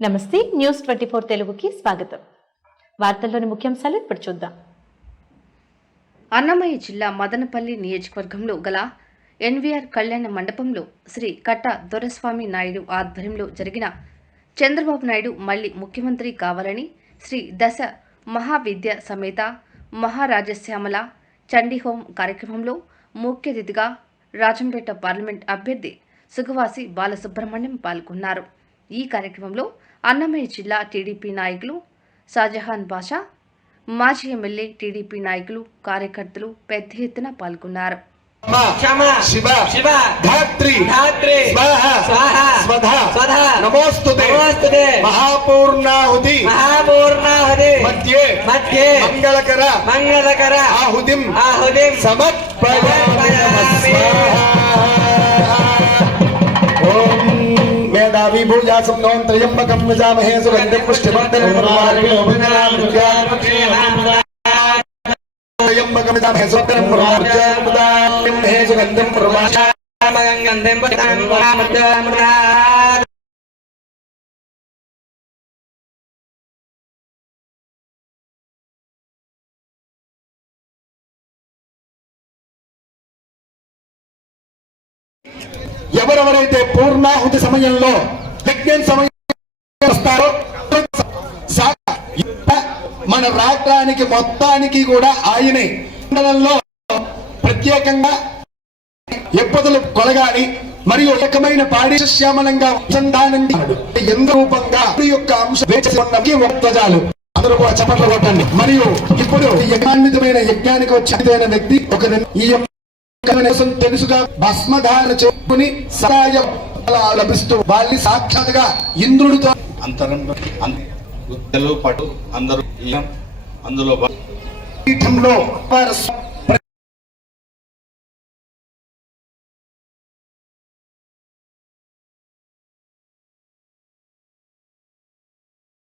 నమస్తే న్యూస్ 24 తెలుగుకి స్వాగతం. వార్తల్లోని ముఖ్యాంశాలు ఇప్పుడు చూద్దాం. అన్నమయ్య జిల్లా మదనపల్లి నియోజకవర్గంలో గల ఎన్వీఆర్ కళ్యాణ మండపంలో శ్రీ కట్ట దొరస్వామి నాయుడు ఆధ్వర్యంలో జరిగిన చంద్రబాబు నాయుడు మళ్లీ ముఖ్యమంత్రి కావాలని శ్రీ దశ మహావిద్య సమేత మహారాజశ్యామల చండీహోం కార్యక్రమంలో ముఖ్య అతిథిగా రాజంపేట పార్లమెంట్ అభ్యర్థి సుగవాసి బాలసుబ్రహ్మణ్యం పాల్గొన్నారు. ఈ కార్యక్రమంలో అన్నమయ్య జిల్లా టీడీపీ నాయకులు షాజహాన్ బాషా, మాజీ ఎమ్మెల్యే టీడీపీ నాయకులు కార్యకర్తలు పెద్ద ఎత్తున పాల్గొన్నారు. विभूजासं नों त्र्यंबकं यजामहे सुगन्धिं पुष्टिवर्धनं त्र्यंबकं यजामहे सुगन्धिं ఎవరెవరైతే పూర్ణాహుతి సమయంలో యజ్ఞం సమయం వస్తారో మన రాష్ట్రానికి మొత్తానికి కూడా ఆయనే మండలంలో ప్రత్యేకంగా ఎప్పదులు కొలగాలి మరియు రకమైన పారిశ్రామలంగా అనుసంధానంగా ఎంతో రూపంగా యొక్క అంశాలు అందరూ కూడా చప్పట్లు కొట్టండి. మరియు ఇప్పుడు యజ్ఞాన్వితమైన యజ్ఞానికి వచ్చిన వ్యక్తి ఒక ఈ తెలుసుగా భస్మధారణ చెప్పుకుని సహాయం లభిస్తూ వాళ్ళని సాక్షాత్గా ఇంద్రుడితో పట్టు అందరూ అందులో పీఠంలో